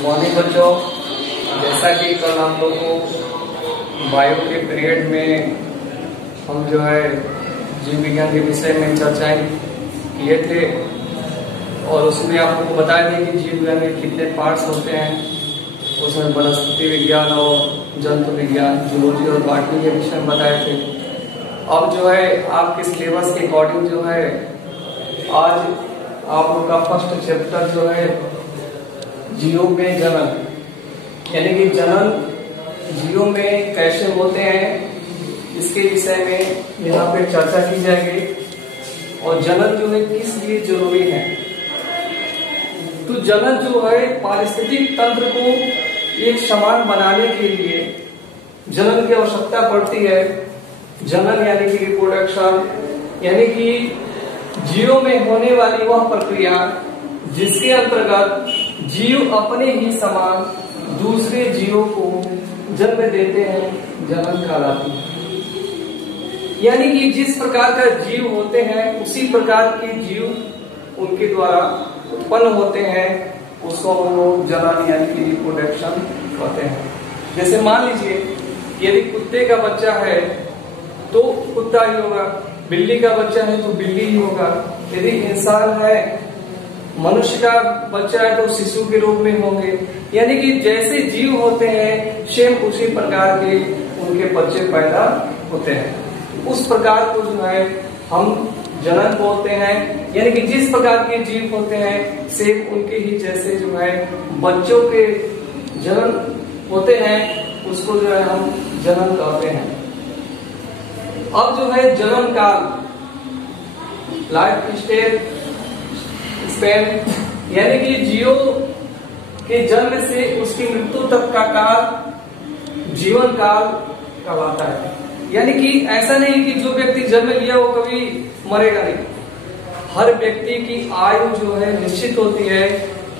Good morning बच्चों। जैसा कि कल हम लोग को बायो के पीरियड में हम जो है जीव विज्ञान के विषय में चर्चाएं किए थे और उसमें आप लोगों को बताया था कि जीव विज्ञान में कितने पार्ट्स होते हैं। उसमें वनस्पति विज्ञान और जंतु विज्ञान, जूलॉजी और बॉटनी के विषय में बताए थे। अब जो है आपके सिलेबस के अकॉर्डिंग जो है आज आप लोग का फर्स्ट चैप्टर जो है जीवों में जनन, यानी कि जनन जीवों में कैसे होते हैं इसके विषय में यहाँ पे चर्चा की जाएगी। और जनन जो है किस लिए जरूरी है, तो जनन जो है पारिस्थितिक तंत्र को एक समान बनाने के लिए जनन की आवश्यकता पड़ती है। जनन यानी कि रिप्रोडक्शन, यानी कि जीवों में होने वाली वह प्रक्रिया जिसके अंतर्गत जीव अपने ही समान दूसरे जीवों को जन्म देते हैं, जनन कहलाती है। यानी कि जिस प्रकार का जीव होते हैं उसी प्रकार के जीव उनके द्वारा उत्पन्न होते हैं, उसको हम लोग जनन यानी कि रिप्रोडक्शन कहते हैं। जैसे मान लीजिए यदि कुत्ते का बच्चा है तो कुत्ता ही होगा, बिल्ली का बच्चा है तो बिल्ली ही होगा, यदि इंसान है, मनुष्य का बच्चा है तो शिशु के रूप में होंगे। यानी कि जैसे जीव होते हैं सेम उसी प्रकार के उनके बच्चे पैदा होते हैं। उस प्रकार को जो है हम जनन बोलते हैं। यानी कि जिस प्रकार के जीव होते हैं सेम उनके ही जैसे जो है बच्चों के जनन होते हैं, उसको जो है हम जनन कहते हैं। अब जो है जन्म काल, लाइफ स्पेन, यानी कि जीव के जन्म से उसकी मृत्यु तक का काल जीवन काल कहलाता है। यानी कि ऐसा नहीं कि जो व्यक्ति जन्म लिया वो कभी मरेगा नहीं। हर व्यक्ति की आयु जो है निश्चित होती है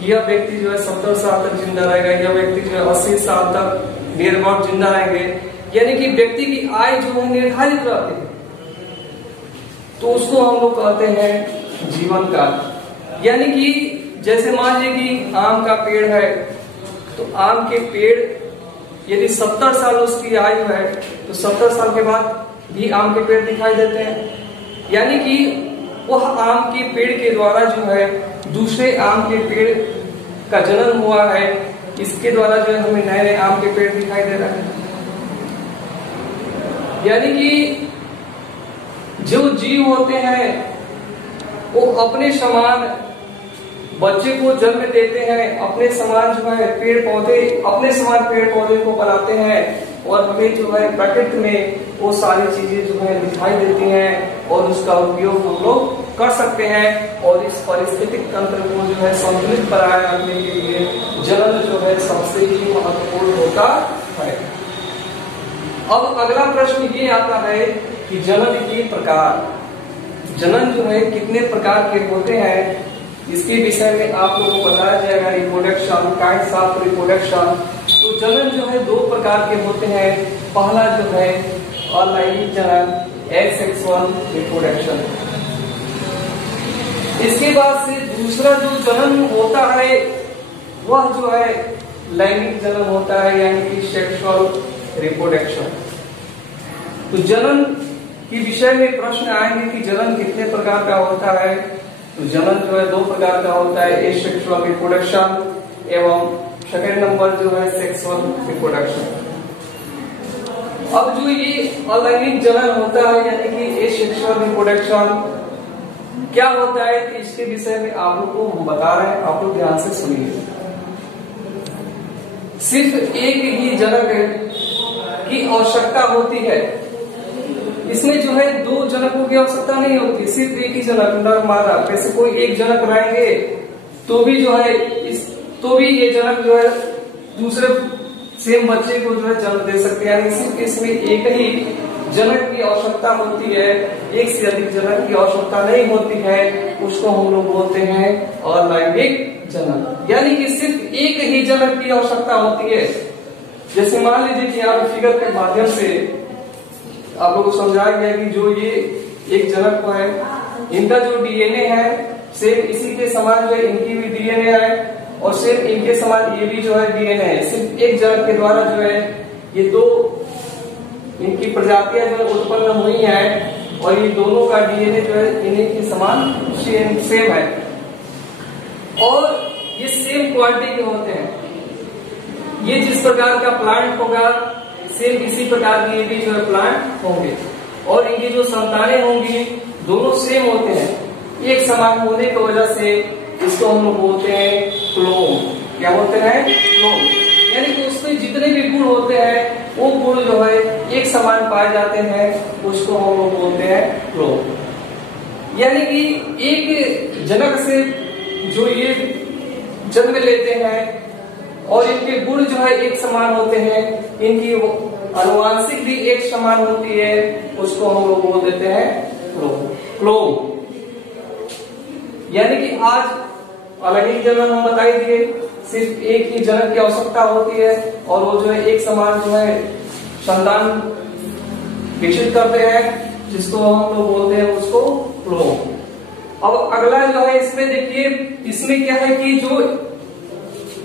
कि यह व्यक्ति जो है 70 साल तक जिंदा रहेगा, यह व्यक्ति जो है 80 साल तक नियर अबाउट जिंदा रहेंगे। यानी कि व्यक्ति की आयु जो है निर्धारित रहती है, तो उसको हम लोग कहते हैं जीवन काल। यानी कि जैसे मान लीजिए कि आम का पेड़ है तो आम के पेड़ यदि 70 साल उसकी आयु है तो 70 साल के बाद भी आम के पेड़ दिखाई देते हैं। यानी कि वह आम के पेड़ के द्वारा जो है दूसरे आम के पेड़ का जन्म हुआ है, इसके द्वारा जो है हमें नए नए आम के पेड़ दिखाई दे रहे हैं। यानी कि जो जीव होते हैं वो अपने समान बच्चे को जन्म देते हैं, अपने समान जो है पेड़ पौधे, अपने समान पेड़ पौधे को बनाते हैं और हमें जो है प्रकृति में वो सारी चीजें जो है दिखाई देती हैं और उसका उपयोग हम लोग कर सकते हैं। और इस पारिस्थितिक तंत्र को जो है संतुलित बनाए रखने के लिए जनन जो है सबसे ही महत्वपूर्ण होता है। अब अगला प्रश्न ये आता है कि जनन के प्रकार, जनन जो है कितने प्रकार के होते हैं, इसके विषय में आप लोगों को बताया जाएगा। Reproduction, kinds of reproduction. तो जनन जो है दो प्रकार के होते हैं। पहला जो है अलैंगिक जनन, एसेक्सुअल रिप्रोडक्शन। इसके बाद से दूसरा जो जनन होता है वह जो है लैंगिक जनन होता है, यानी कि सेक्सुअल रिप्रोडक्शन। तो जनन के विषय में प्रश्न आएंगे कि जनन कितने प्रकार का होता है। तो जनन जो है दो प्रकार का होता है, एसेक्सुअल रिप्रोडक्शन एवं सेकेंड नंबर जो है सेक्सुअल रिप्रोडक्शन। अब जो ये अलैंगिक जनन होता है यानी कि एसेक्सुअल रिप्रोडक्शन क्या होता है, कि इसके विषय में आप लोग को हम बता रहे हैं, आप लोग ध्यान से सुनिए। सिर्फ एक ही जनक की आवश्यकता होती है। इसमें जो है दो जनकों की आवश्यकता नहीं होती, सिर्फ एक ही जनक, नर मादा। वैसे कोई एक जनक रहेंगे तो भी जो है तो भी ये जनक जो है दूसरे सेम बच्चे को जो है जन्म दे सकते हैं। सिर्फ इसमें एक ही जनक की आवश्यकता होती है, एक से अधिक जनक की आवश्यकता नहीं होती है। उसको हम लोग बोलते हैं अलैंगिक जनन, यानी कि सिर्फ एक ही जनक की आवश्यकता होती है। जैसे मान लीजिए कि आप फिगर के माध्यम से आप लोगों को समझाया गया कि जो ये एक जनक है, इनका जो डीएनए है सेम इसी के समान जो है इनकी भी डीएनए है। और सिर्फ इनके समान ये भी जो है डीएनए है। सिर्फ एक जनक के द्वारा जो है ये दो इनकी प्रजातियां जो उत्पन्न हुई हैं और ये दोनों का डीएनए जो है इन्हीं के समान सेम है और ये सेम क्वालिटी के होते हैं। ये जिस प्रकार का प्लांट होगा सेम इसी प्रकार के ये भी जो है प्लांट होंगे और इनकी जो संतानें होंगी दोनों सेम होते हैं। एक समान होने की वजह से इसको हम लोग बोलते हैं क्लोन। क्या बोलते हैं? क्लोन। यानी कि उसमें जितने भी गुण होते हैं वो गुण जो है एक समान पाए जाते हैं, उसको हम लोग बोलते हैं क्लोन। यानी कि एक जनक से जो ये जन्म लेते हैं और इनके गुण जो है एक समान होते हैं, इनकी अनुवांशिक भी एक समान होती है, उसको हम लोग बोल देते हैं क्लोन। क्लोन यानी कि आज अलग ही जनक हम बता ही दिए, सिर्फ एक ही जनक की आवश्यकता होती है और वो जो है एक समान जो है संतान विकसित करते हैं, जिसको हम लोग बोलते हैं उसको क्लोन। अब अगला जो है इसमें देखिए, इसमें क्या है कि जो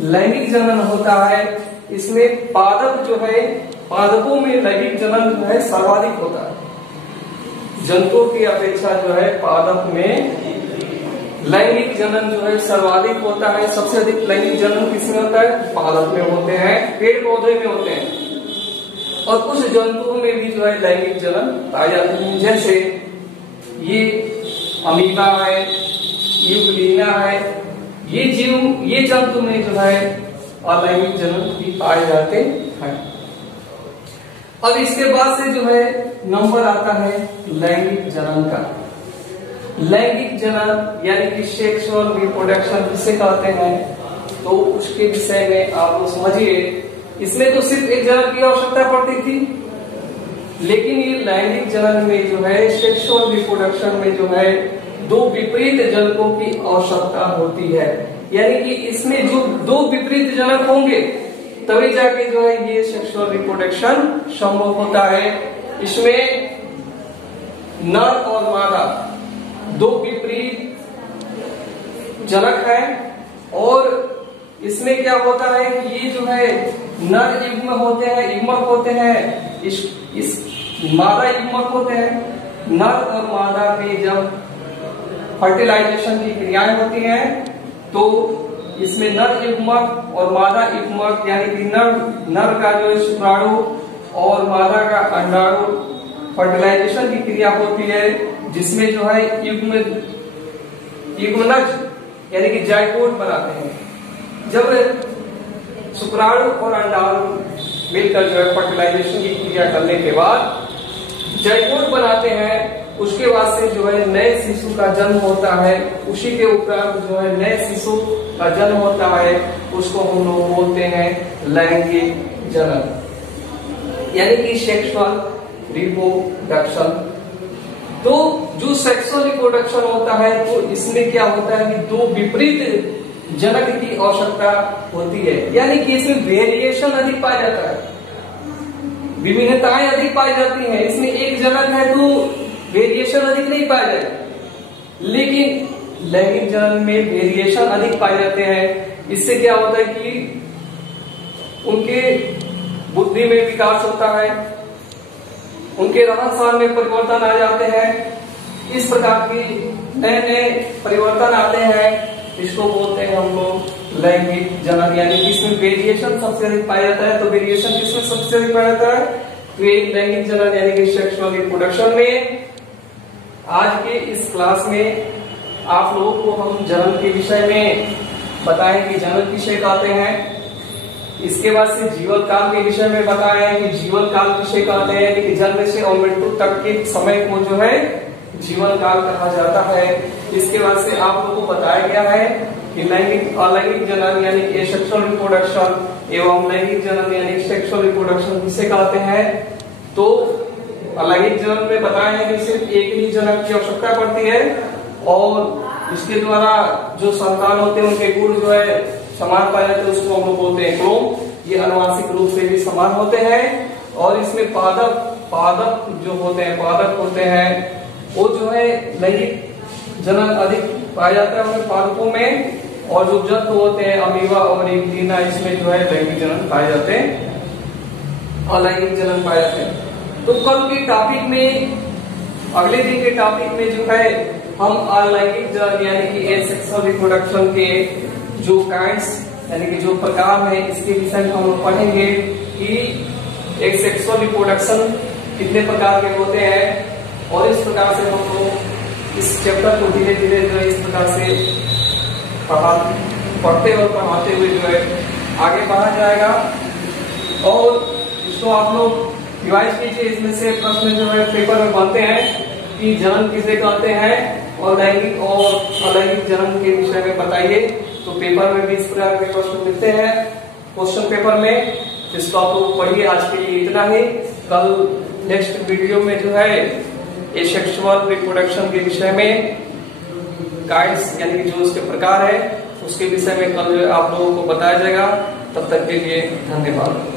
लैंगिक जनन होता है इसमें पादप जो है, पादपों में लैंगिक जनन जो है सर्वाधिक होता है। जंतुओं की अपेक्षा जो है पादप में लैंगिक जनन जो है सर्वाधिक होता है। सबसे अधिक लैंगिक जनन किसमें होता है? पादप में होते हैं, पेड़ पौधे में होते हैं और कुछ जंतुओं में भी जो है लैंगिक जनन पाए जाते हैं, जैसे ये अमीबा है, यूग्लिना है, ये जंतु में जो है अलैंगिक जनन भी पाए जाते हैं। अब इसके बाद से जो है नंबर आता है लैंगिक जनन का। लैंगिक जनन यानी कि सेक्सुअल रिप्रोडक्शन जिसे कहते हैं, तो उसके विषय में आप लोग समझिए। इसमें तो सिर्फ एक जनन की आवश्यकता पड़ती थी, लेकिन ये लैंगिक जनन में जो है सेक्सुअल रिप्रोडक्शन में जो है दो विपरीत जनकों की आवश्यकता होती है। यानी कि इसमें जो दो विपरीत जनक होंगे तभी जाके जो है ये सेक्सुअल रिप्रोडक्शन संभव होता है। इसमें नर और मादा दो विपरीत जनक है और इसमें क्या होता है कि ये जो है नर युग्म होते हैं, युग्मक होते हैं, इस मादा युग्मक होते हैं। नर और मादा में जब फर्टिलाइजेशन की क्रियाएं होती हैं तो इसमें नर युग्मक और मादा युग्मक यानी कि नर का जो है शुक्राणु और मादा का अंडाणु फर्टिलाइजेशन की क्रिया होती है, जिसमें जो है युग्मनज यानी कि जाइगोट बनाते हैं। जब शुक्राणु और अंडाणु मिलकर जो है फर्टिलाइजेशन की क्रिया करने के बाद जाइगोट बनाते हैं, उसके बाद से जो है नए शिशु का जन्म होता है। उसी के उपरांत जो है नए शिशु का जन्म होता है, उसको हम लोग बोलते हैं लैंगिक जनन यानी कि सेक्सुअल रिप्रोडक्शन। तो जो सेक्सुअल रिप्रोडक्शन होता है तो इसमें क्या होता है कि दो विपरीत जनक की आवश्यकता होती है, यानी कि इसमें वेरिएशन अधिक पाया जाता है, विभिन्नताएं अधिक पाई जाती हैं। इसमें एक जनक है तो वेरिएशन अधिक नहीं पाया जाए, लेकिन लैंगिक जनन में वेरिएशन अधिक पाए जाते हैं। इससे क्या होता है कि उनके बुद्धि में विकास होता है, उनके रहन सहन में परिवर्तन आ जाते हैं। इस प्रकार की नए नए परिवर्तन आते हैं, इसको बोलते हैं हम लोग लैंगिक जनन। यानी कि इसमें वेरिएशन सबसे अधिक पाया जाता है। तो वेरिएशन किसमें सबसे अधिक पाया जाता है? तो लैंगिक जनन यानी कि सेक्सुअल रिप्रोडक्शन में। आज के इस क्लास में आप लोगों को हम जनन के विषय में बताएं कि जनन किसे कहते हैं। इसके बाद से जीवन काल के विषय में बताया है कि जीवन काल किसे कहते हैं, कि जन्म से और मृत्यु तक के समय को जो है जीवन काल कहा जाता है। इसके बाद से आप लोगों को बताया गया है कि लैंगिक अलैंगिक जनन यानी कि सेक्सुअल रिप्रोडक्शन एवं लैंगिक जनन यानी सेक्सुअल रिप्रोडक्शन किसे कहते हैं। तो अलैंगिक जनन में बताया है कि सिर्फ एक ही जनक की आवश्यकता पड़ती है और इसके द्वारा जो संतान होते हैं उनके गुण जो है समान पाए जाते हैं, उसको हम लोग बोलते हैं क्लोन। ये अनुवांशिक रूप से भी समान होते हैं और इसमें पादप जो होते हैं, पादप होते हैं, वो जो है लैंगिक जनन अधिक पाया जाता है उनके पादपों में और जो जंतु होते हैं अमीबा और इक्टीना, इसमें जो है लैंगिक जनन पाए जाते हैं, अलैंगिक जनन पाए जाते हैं। तो कल के टॉपिक में, अगले दिन के टॉपिक में जो है हम अलैंगिक जनन यानी कि एसेक्सुअल रिप्रोडक्शन के जो काइंड्स यानी कि जो प्रकार है इसके विषय में हम लोग पढ़ेंगे कि एक सेक्सुअल रिप्रोडक्शन कितने प्रकार के होते हैं, और इस प्रकार से हम लोग इस चैप्टर को धीरे धीरे जो है इस प्रकार से पढ़ते और पढ़ाते हुए जो है आगे बढ़ा जाएगा। और इसको आप लोग रिवाइज कीजिए, इसमें से प्रश्न जो है पेपर में बनते हैं कि जनन किसे कहते हैं और लैंगिक और अलैंगिक जनन के विषय में बताइए। तो पेपर में भी इस प्रकार के प्रश्न मिलते हैं क्वेश्चन पेपर में, जिसको आप लोग पढ़िए। आज के लिए इतना ही। कल नेक्स्ट वीडियो में जो है एसेक्सुअल रिप्रोडक्शन के विषय में काइंड्स यानी कि जो उसके प्रकार है उसके विषय में कल आप लोगों को बताया जाएगा। तब तक के लिए धन्यवाद।